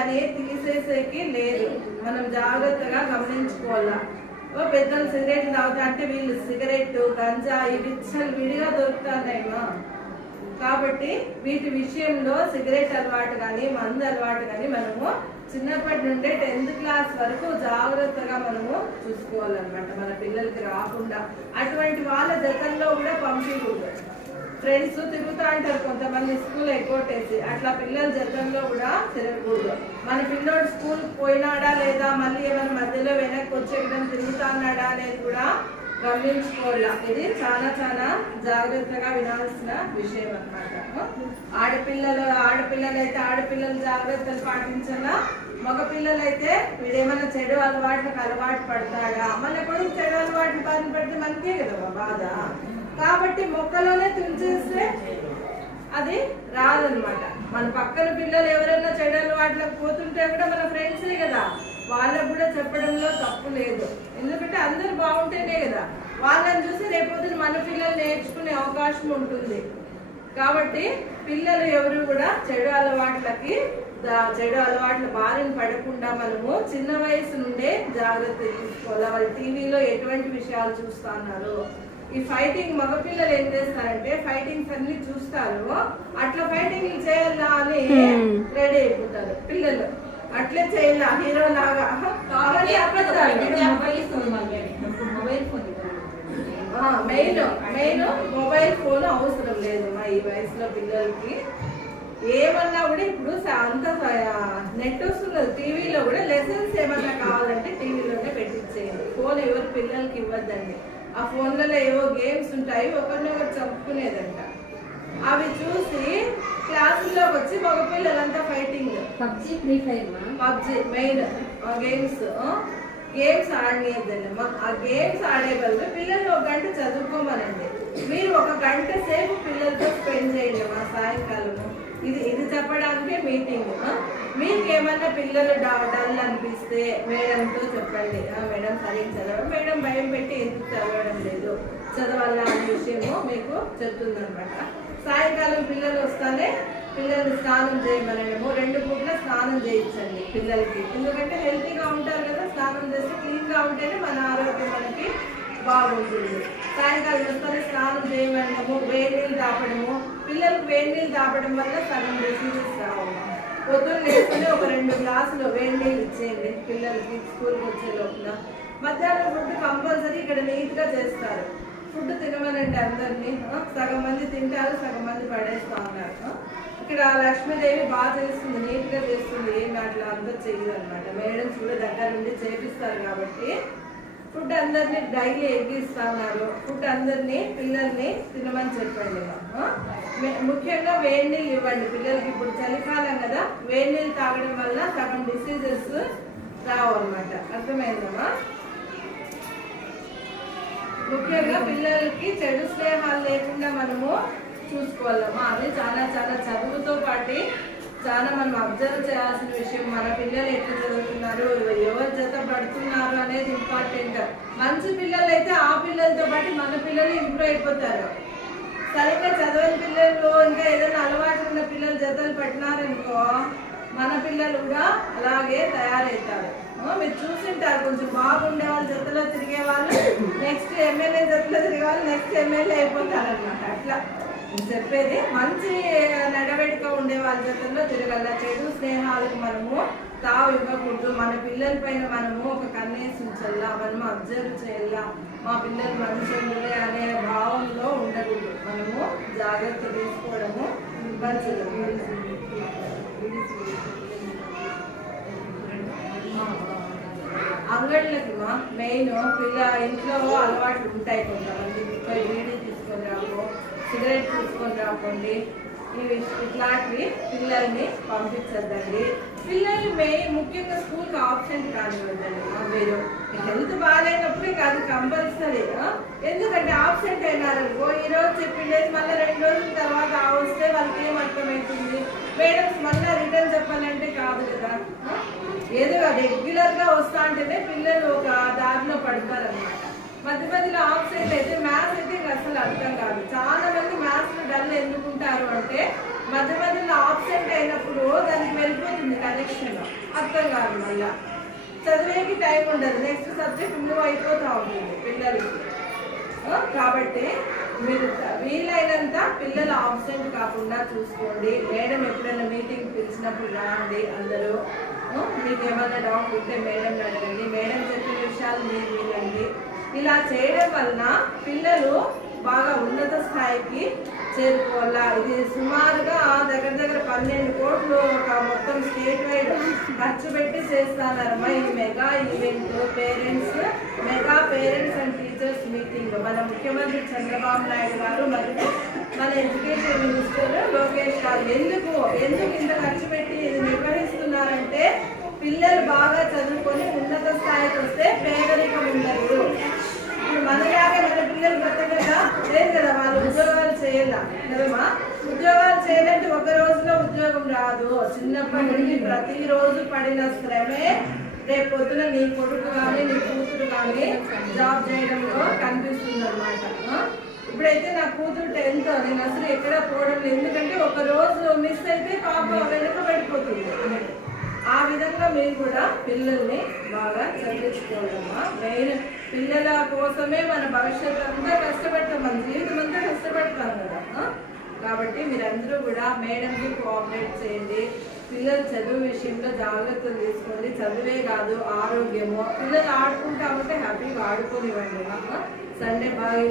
అని తీసేసేకి లేదు, మనం జాగ్రత్తగా గమనించుకోవాలా. పెద్దలు సిగరెట్లు తాగుతా అంటే వీళ్ళు సిగరెట్ గంజా ఇవి విడిగా దొరుకుతున్నాయమ్మా. కాబట్టి వీటి విషయంలో సిగరెట్ అలవాటు కానీ మందు అలవాటు కానీ మనము చిన్నప్పటి నుండే 10th క్లాస్ వరకు జాగ్రత్తగా మనము చూసుకోవాలన్నమాట. మన పిల్లలకి రాకుండా అటువంటి వాళ్ళ జతల్లో కూడా పంపించకూడదు. ఫ్రెండ్స్ తిరుగుతూ అంటారు కొంతమంది స్కూల్ ఎగ్గొట్టేసి, అట్లా పిల్లల జతంలో కూడా తిరగకూడదు. మన పిల్లోడు స్కూల్ పోయినాడా లేదా, మళ్ళీ ఏమైనా మధ్యలో వెనక్కి వచ్చేయడం తిరుగుతున్నాడా అనేది కూడా గమనించుకోవాలా. ఇది చాలా చాలా జాగ్రత్తగా వినాల్సిన విషయం అన్నమాట. ఆడపిల్లలైతే ఆడపిల్లలు జాగ్రత్తలు పాటించాలా, మగపిల్లలైతే వీడేమైనా చెడు అలవాట్లకు అలవాటు పడతాడా, మన కొడుకు చెడు అలవాట్లు బాధ పడితే మనకే కదా బాధ. కాబట్టి మొక్కలోనే తుంచేస్తే అది రాదనమాట. మన పక్కన పిల్లలు ఎవరైనా చెడు అలవాట్లకు పోతుంటే కూడా మన ఫ్రెండ్సే కదా, వాళ్ళకు కూడా చెప్పడంలో తప్పు లేదు. ఎందుకంటే అందరు బాగుంటేనే కదా వాళ్ళని చూసి రేపొద్దున మన పిల్లలు నేర్చుకునే అవకాశం ఉంటుంది. కాబట్టి పిల్లలు ఎవరు కూడా చెడు అలవాట్ల బారిన పడకుండా మనము చిన్న వయసు నుండే జాగ్రత్త తీసుకోవాలి. వాళ్ళు టీవీలో ఎటువంటి విషయాలు చూస్తున్నారు, ఈ ఫైటింగ్ మగపిల్లలు ఏం చేస్తారంటే ఫైటింగ్స్ అన్ని చూస్తారు, అట్లా ఫైటింగ్ చేయాలా అని రెడీ అయిపోతారు పిల్లలు. అట్లే చేయాలా హీరో లాగా. మెయిన్ మొబైల్ ఫోన్ అవసరం లేదు మా ఈ వయసులో పిల్లలకి. ఏమన్నా కూడా ఇప్పుడు అంత నెట్ వస్తున్నది, టీవీలో కూడా లెసన్స్ ఏమన్నా కావాలంటే టీవీలోనే పెట్టించేయండి. ఫోన్ ఎవరు పిల్లలకి ఇవ్వద్దండి. ఆ ఫోన్లలో ఏవో గేమ్స్ ఉంటాయి, ఒకరినొకరు చంపుకునేదంట. అవి చూసి క్లాసుల్లోకి వచ్చి మగపిల్లలంతా ఫైటింగ్, పబ్జి మెయిన్ గేమ్స్ ఆడలేదండి. ఆ గేమ్స్ ఆడే బదులు పిల్లలు 1 గంట చదువుకోమనండి. మీరు 1 గంట సేపు పిల్లలతో స్పెండ్ చేయండి మా సాయంకాలము. ఇది చెప్పడానికే మీటింగ్. మీకేమన్నా పిల్లలు డల్ అనిపిస్తే మేడంతో చెప్పండి, మేడం సరిగ్గా చదవడం, మేడం భయం పెట్టి ఎందుకు చదవడం లేదు చదవాలా అనే విషయము మీకు చెప్తుందనమాట. సాయంకాలం పిల్లలు వస్తానే పిల్లల్ని స్నానం చేయమనడము, 2 పూట్ల స్నానం చేయించండి పిల్లలకి. ఎందుకంటే హెల్తీగా ఉంటారు కదా, స్నానం చేస్తే క్లీన్గా ఉంటేనే మన ఆరోగ్యం మనకి బాగుంటుంది. సాయంకాలం వస్తానే స్నానం చేయమనడము, వేడి నీళ్ళు తాపడము. పిల్లలకు వేడి నీళ్ళు తాపడం వల్ల సగం డిసీజెస్ రావు. పొద్దున్న వేసుకుని ఒక 2 గ్లాసులు వేడి నీళ్ళు ఇచ్చేయండి పిల్లలకి స్కూల్కి వచ్చే లోపల. మధ్యాహ్నం ఫుడ్ కంపల్సరీ ఇక్కడ నీట్గా చేస్తారు. ఫుడ్ తినమనండి అందరినీ. సగం మంది తింటారు, సగం మంది పడేస్తూ ఉన్నారు. ఇక్కడ లక్ష్మీదేవి బాగా చేస్తుంది, నీట్గా చేస్తుంది, ఏమి అట్లా అందరూ చేయదు అనమాట. మేడమ్స్ కూడా దగ్గర నుండి చేపిస్తారు. కాబట్టి ఫుడ్ అందరినీ డైలీ ఎగ్గిస్తున్నారు. ఫుడ్ అందరినీ పిల్లల్ని తినమని చెప్పండి. ముఖ్యంగా వేడి నీళ్ళు ఇవ్వండి పిల్లలకి. ఇప్పుడు చలికాలం కదా, వేడి నీళ్ళు తాగడం వల్ల సగం డిసీజెస్ రావు అనమాట. అర్థమైందమ్మా? ముఖ్యంగా పిల్లలకి చెడు స్నేహాలు లేకుండా మనము చూసుకోవాలమ్మా. అది చాలా చాలా చదువుతో పాటు చాలా మనం అబ్జర్వ్ చేయాల్సిన విషయం. మన పిల్లలు ఎట్లా చదువుతున్నారు, ఎవరు జత పడుతున్నారు అనేది ఇంపార్టెంట్. మంచి పిల్లలు అయితే ఆ పిల్లలతో పాటు మన పిల్లలు ఇంప్రూవ్ అయిపోతారు. సరిగ్గా చదవని పిల్లలు ఇంకా ఏదైనా అలవాటు ఉన్న పిల్లలు జతలు పట్టినారనుకో మన పిల్లలు కూడా అలాగే తయారవుతారు. మీరు చూసింటారు, కొంచెం బాగుండే వాళ్ళు జతలో తిరిగే వాళ్ళు నెక్స్ట్ ఎమ్మెల్యే జతలో తిరిగే వాళ్ళు నెక్స్ట్ ఎమ్మెల్యే అయిపోతారు అనమాట. అట్లా చెప్పేది మంచి నడవడిక ఉండే వాళ్ళ జతల్లో తిరగల. చెడు స్నేహాలకు మనము తావు ఇవ్వకూడదు. మన పిల్లల పైన మనము ఒక కన్నేసి ఉంచల్లా, మనము అబ్జర్వ్ చేయాలా. మా పిల్లలు మంచోళ్ళే అనే భావంలో ఉండకూడదు. మనము జాగ్రత్త తీసుకోవడము మంచిది. అంగళ్ళకి మెయిన్ ఇంట్లో అలవాట్లు ఉంటాయి. కొంతమంది బీడీ తీసుకొని రాకు, సిగరెట్ తీసుకొని రాకండి, ఇట్లాంటివి పిల్లల్ని పంపించద్దండి. పిల్లలు ముఖ్యంగా స్కూల్కి ఆబ్సెంట్ కానివ్వద్దండి. మీరు హెల్త్ బాగాలేనప్పుడు ఇక అది కంపల్సరీ. ఎందుకంటే ఆబ్సెంట్ అయినారనుకో, ఈరోజు చెప్పిండేది మళ్ళీ 2 రోజుల తర్వాత వస్తే వాళ్ళకి ఏం అర్థమవుతుంది? మేడమ్స్ మళ్ళీ రిటర్న్ చెప్పాలంటే కాదు కదా. ఏదో రెగ్యులర్గా వస్తా అంటేనే పిల్లలు ఒక దారిలో పడతారనమాట. మధ్యలో ఆబ్సెంట్ అయితే మ్యాథ్స్ అయితే ఇంకా అసలు అర్థం కాదు. చాలా మంది మ్యాథ్స్ డల్ ఎందుకుంటారు అంటే మధ్య మధ్యలో ఆబ్సెంట్ అయినప్పుడు దానికి వెళ్ళిపోతుంది కనెక్షన్, అర్థం కాదు. మళ్ళా చదివేకి టైం ఉండదు, నెక్స్ట్ సబ్జెక్ట్ మూవ్ అయిపోతూ ఉంటుంది పిల్లలకి. కాబట్టి మీరు వీలైనంత పిల్లలు ఆబ్సెంట్ కాకుండా చూసుకోండి. మేడం ఎప్పుడైనా మీటింగ్ పిలిచినప్పుడు రాండి అందరూ. మీకు ఏమైనా డౌట్ ఉంటే మేడం అడగండి, మేడం చెప్పిన విషయాలు మీరు వినండి. ఇలా చేయడం వలన పిల్లలు బాగా ఉన్నత స్థాయికి చేరుకోవాలా. ఇది సుమారుగా దగ్గర దగ్గర 12 కోట్లు ఒక మొత్తం స్టేట్ వైడ్ ఖర్చు పెట్టి చేస్తారమ్మా ఈ mega event. Mega parents and teachers meeting మన ముఖ్యమంత్రి చంద్రబాబు నాయుడు గారు మరియు మన ఎడ్యుకేషన్ మినిస్టర్ లోకేష్ గారు ఎందుకు ఇంత ఖర్చు పెట్టి ఇది నిర్వహిస్తున్నారంటే పిల్లలు బాగా చదువుకొని ఉన్నత స్థాయికి వస్తే పేదరికం ఉండదు. ఇప్పుడు మనలాగే మన పిల్లలు బ్రతకగా లేదు కదా, వాళ్ళు ఉద్యోగాలు చేయాలా కదమ్మా. ఉద్యోగాలు చేయాలంటే ఒక రోజులో ఉద్యోగం రాదు. చిన్నప్పటి నుండి ప్రతిరోజు పడిన శ్రమే రేపు పొద్దున నీ కొడుకు కానీ నీ కూతురు కానీ జాబ్ చేయడంలో కనిపిస్తుంది అనమాట. ఇప్పుడైతే నా కూతురు 10th, నేను అసలు ఎక్కడ పోవడం లేదు, ఎందుకంటే ఒక రోజు మిస్ అయితే పాప వెనుకబడిపోతుంది. ఆ విధంగా మీరు కూడా పిల్లల్ని బాగా చదివించుకోవాలమ్మా. మెయిన్ పిల్లల కోసమే మన భవిష్యత్తు అంతా కష్టపడతాం, మన జీవితం అంతా కష్టపడతాం కదా. కాబట్టి మీరందరూ కూడా మేడంకి కోఆపరేట్ చేయండి. పిల్లలు చదువు విషయంలో జాగ్రత్తలు తీసుకోండి. చదువే కాదు ఆరోగ్యము. పిల్లలు ఆడుకుంటా ఉంటే హ్యాపీగా ఆడుకోనివ్వండి. సండే బాగా